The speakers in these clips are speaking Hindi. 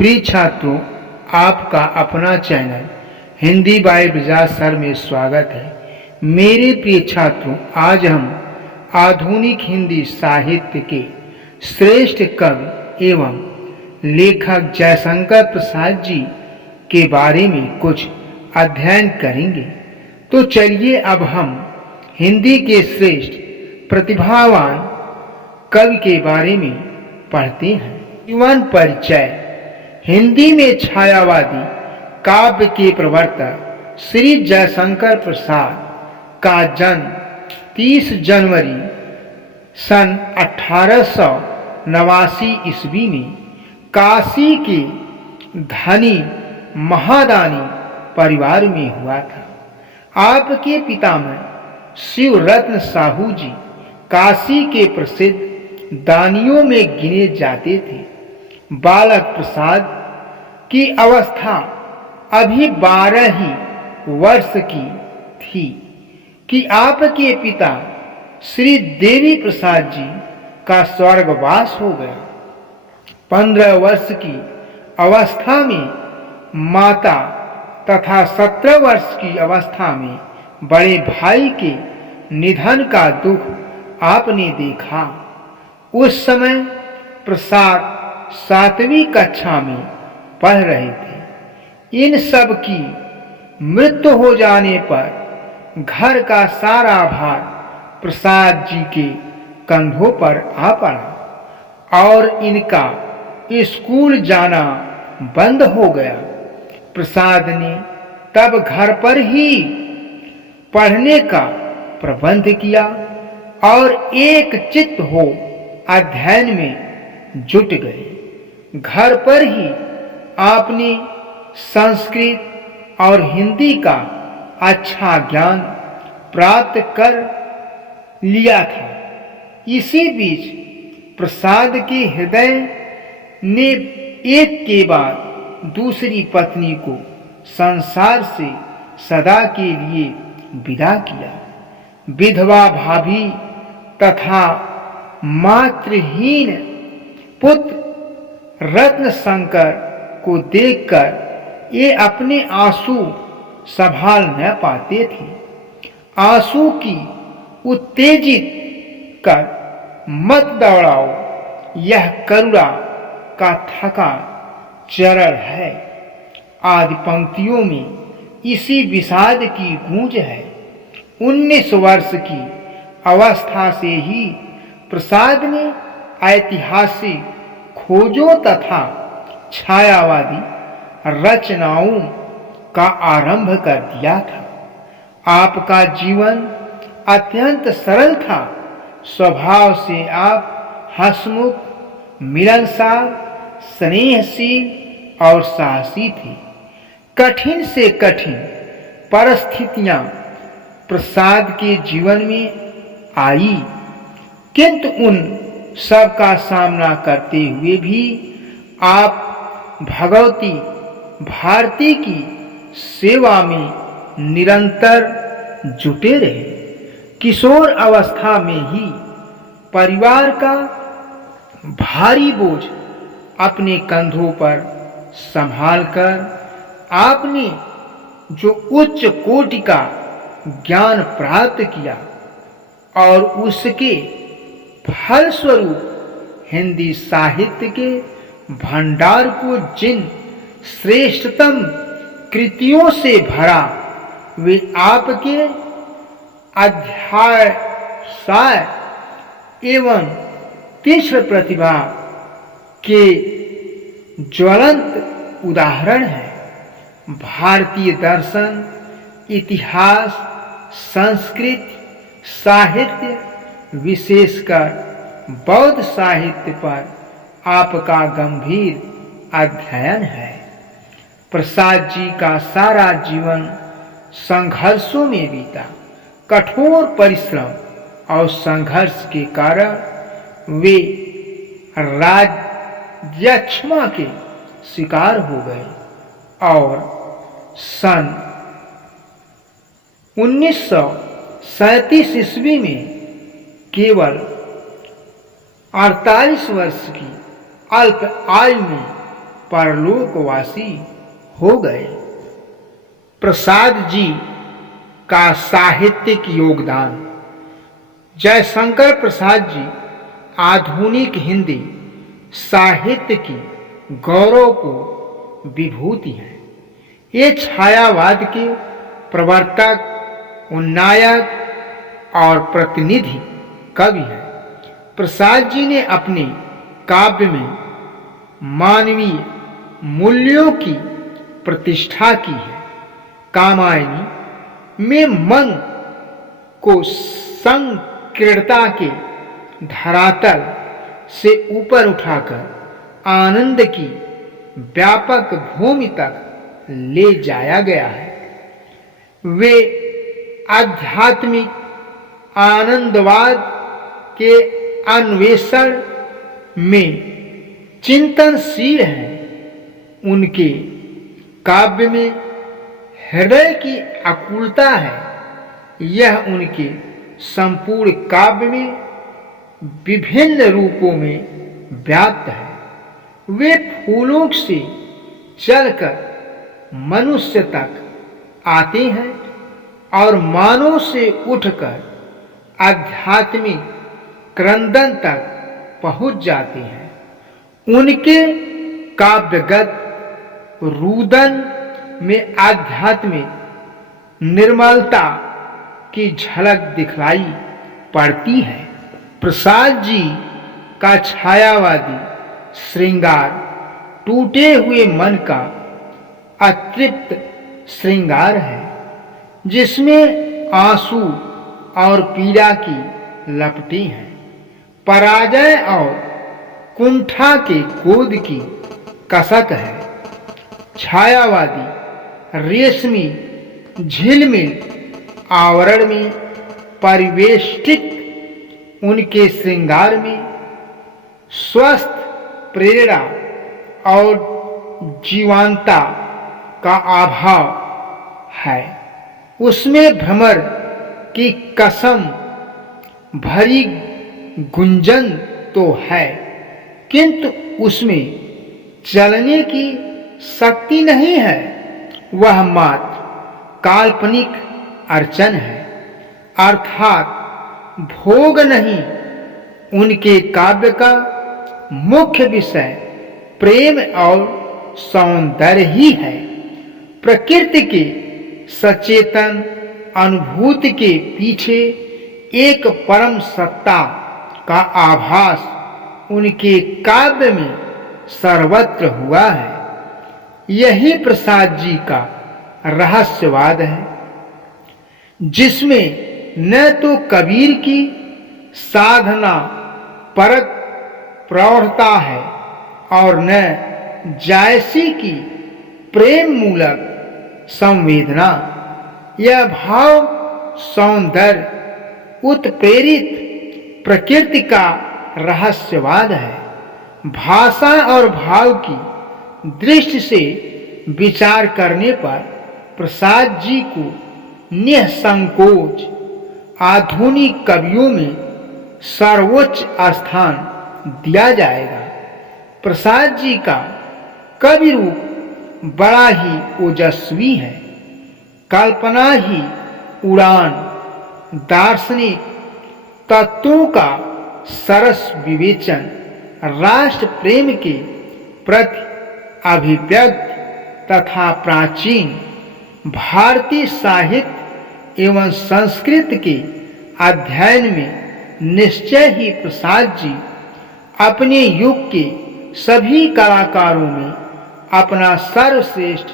प्रिय छात्रों, आपका अपना channel Hindi by Bajaj sir में स्वागत है। मेरे प्रिय छात्रों, आज हम आधुनिक हिंदी साहित्य के श्रेष्ठ कवि एवं लेखक जयशंकर प्रसाद जी के बारे में कुछ अध्ययन करेंगे। तो चलिए अब हम हिंदी के श्रेष्ठ प्रतिभावान कवि के बारे में पढ़ते हैं। जीवन परिचय। हिंदी में छायावादी काव्य के प्रवर्तक श्री जयशंकर प्रसाद का जन्म 30 जनवरी सन 1889 ईस्वी में काशी के धनी महादानी परिवार में हुआ था। आपके पितामह शिवरत्न साहू जी काशी के प्रसिद्ध दानियों में गिने जाते थे। बालक प्रसाद की अवस्था अभी 12 ही वर्ष की थी कि आपके पिता श्री देवी प्रसाद जी का स्वर्गवास हो गया। 15 वर्ष की अवस्था में माता तथा 17 वर्ष की अवस्था में बड़े भाई के निधन का दुख आपने देखा। उस समय प्रसाद 7वीं कक्षा में पढ़ रहे थे। इन सब की मृत्यु हो जाने पर घर का सारा भार प्रसाद जी के कंधों पर आ पड़ा और इनका स्कूल जाना बंद हो गया। प्रसाद ने तब घर पर ही पढ़ने का प्रबंध किया और एक चित्त हो अध्ययन में जुट गए। घर पर ही आपने संस्कृत और हिंदी का अच्छा ज्ञान प्राप्त कर लिया था। इसी बीच प्रसाद के हृदय ने एक के बाद दूसरी पत्नी को संसार से सदा के लिए विदा किया। विधवा भाभी तथा मातृहीन पुत्र रत्न शंकर को देखकर ये अपने आंसू संभाल न पाते थे। आंसू की उत्तेजित कर मत दौड़ाओ, यह करुणा का थका चरण है। आदि पंक्तियों में इसी विषाद की गूंज है। 19 वर्ष की अवस्था से ही प्रसाद ने ऐतिहासिक खोजों तथा छायावादी रचनाओं का आरंभ कर दिया था। आपका जीवन अत्यंत सरल था। स्वभाव से आप हंसमुख, मिलनसार, स्नेहशील और साहसी थे। कठिन से कठिन परिस्थितियां प्रसाद के जीवन में आई, किंतु उन सब का सामना करते हुए भी आप भगवती भारती की सेवा में निरंतर जुटे रहे। किशोर अवस्था में ही परिवार का भारी बोझ अपने कंधों पर संभालकर आपने जो उच्च कोटि का ज्ञान प्राप्त किया और उसके फलस्वरूप हिंदी साहित्य के भंडार को जिन श्रेष्ठतम कृतियों से भरा, वे आपके अध्याय साय एवं तीक्ष्ण प्रतिभा के ज्वलंत उदाहरण है। भारतीय दर्शन, इतिहास, संस्कृत, साहित्य, विशेषकर बौद्ध साहित्य पर आपका गंभीर अध्ययन है। प्रसाद जी का सारा जीवन संघर्षों में बीता। कठोर परिश्रम और संघर्ष के कारण वे राज्यक्षमा के शिकार हो गए और सन 1937 ईस्वी में केवल 48 वर्ष की अल्प आयु में परलोकवासी हो गए। प्रसाद जी का साहित्यिक योगदान। जयशंकर प्रसाद जी आधुनिक हिंदी साहित्य की गौरवपूर्ण विभूति हैं। ये छायावाद के प्रवर्तक, उन्नायक और प्रतिनिधि कवि हैं। प्रसाद जी ने अपने काव्य में मानवीय मूल्यों की प्रतिष्ठा की है। कामायनी में मन को संकीर्णता के धरातल से ऊपर उठाकर आनंद की व्यापक भूमि तक ले जाया गया है। वे आध्यात्मिक आनंदवाद के अन्वेषण में चिंतनशील हैं। उनके काव्य में हृदय की आकुलता है। यह उनके संपूर्ण काव्य में विभिन्न रूपों में व्याप्त है। वे फूलों से चलकर मनुष्य तक आते हैं और मानव से उठकर आध्यात्मिक क्रंदन तक पहुंच जाते हैं। उनके काव्यगत रुदन में आध्यात्मिक निर्मलता की झलक दिखलाई पड़ती है। प्रसाद जी का छायावादी श्रृंगार टूटे हुए मन का अतृप्त श्रृंगार है, जिसमें आंसू और पीड़ा की लपटें हैं। पराजय और कुंठा के गोद की कसक है। छायावादी रेशमी झिलमिल आवरण में परिवेष्टित उनके श्रृंगार में स्वस्थ प्रेरणा और जीवंतता का अभाव है। उसमें भ्रमर की कसम भरी गुंजन तो है, किंतु उसमें चलने की शक्ति नहीं है। वह मात्र काल्पनिक अर्चन है, अर्थात भोग नहीं। उनके काव्य का मुख्य विषय प्रेम और सौंदर्य ही है। प्रकृति के सचेतन अनुभूति के पीछे एक परम सत्ता का आभास उनके काव्य में सर्वत्र हुआ है। यही प्रसाद जी का रहस्यवाद है, जिसमें न तो कबीर की साधना परक प्रौढ़ता है और न जायसी की प्रेम मूलक संवेदना। यह भाव सौंदर्य उत्प्रेरित प्रकृति का रहस्यवाद है। भाषा और भाव की दृष्टि से विचार करने पर प्रसाद जी को निसंकोच आधुनिक कवियों में सर्वोच्च स्थान दिया जाएगा। प्रसाद जी का कवि रूप बड़ा ही ओजस्वी है। कल्पना ही उड़ान, दार्शनिक तत्वों का सरस विवेचन, राष्ट्र प्रेम के प्रति अभिव्यक्ति तथा प्राचीन भारतीय साहित्य एवं संस्कृत के अध्ययन में निश्चय ही प्रसाद जी अपने युग के सभी कलाकारों में अपना सर्वश्रेष्ठ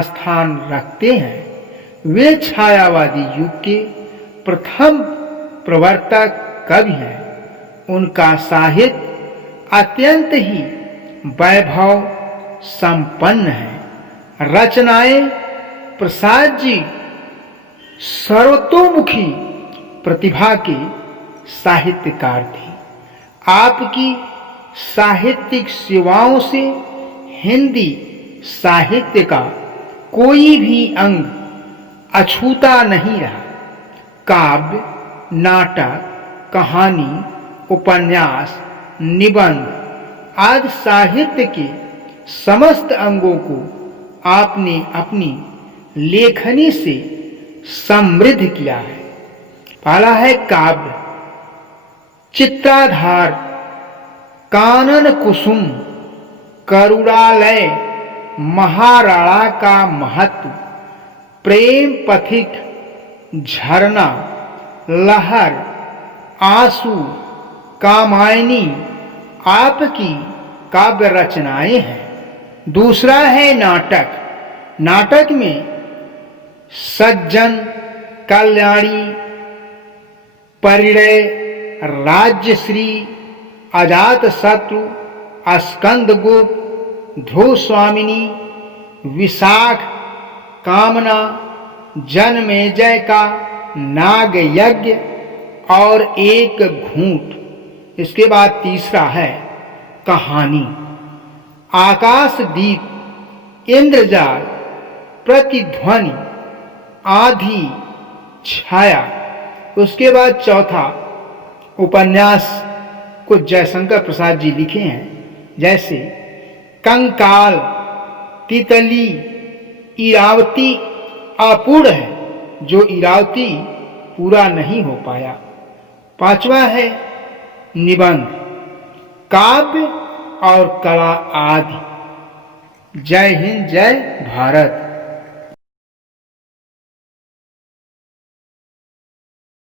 स्थान रखते हैं। वे छायावादी युग के प्रथम प्रवर्तक कवि हैं। उनका साहित्य अत्यंत ही वैभव संपन्न है। रचनाएं प्रसाद जी सर्वतोमुखी प्रतिभा के साहित्यकार थे। आपकी साहित्यिक सेवाओं से हिंदी साहित्य का कोई भी अंग अछूता नहीं रहा। काव्य, नाटक, कहानी, उपन्यास, निबंध आदि साहित्य के समस्त अंगों को आपने अपनी लेखनी से समृद्ध किया है। पहला है काव्य, चित्राधार, कानन कुसुम, करुणालय, महाराणा का महत्व, प्रेम पथिक, झरना, लहर, आंसू, कामायनी आपकी काव्य रचनाएं हैं। दूसरा है नाटक। नाटक में सज्जन, कल्याणी, परिणय, राज्यश्री, अजातशत्रु, स्कंदगुप्त, ध्रुव स्वामिनी, विशाख, कामना, जन्मेजय का नाग यज्ञ और एक घूंट। इसके बाद तीसरा है कहानी, आकाशदीप, इंद्रजाल, प्रतिध्वनि, आधी, छाया। उसके बाद चौथा उपन्यास कुछ जयशंकर प्रसाद जी लिखे हैं, जैसे कंकाल, तितली, इरावती अपूर्ण है, जो इरावती पूरा नहीं हो पाया। पांचवा है निबंध, काव्य और कला आदि। जय हिंद, जय भारत।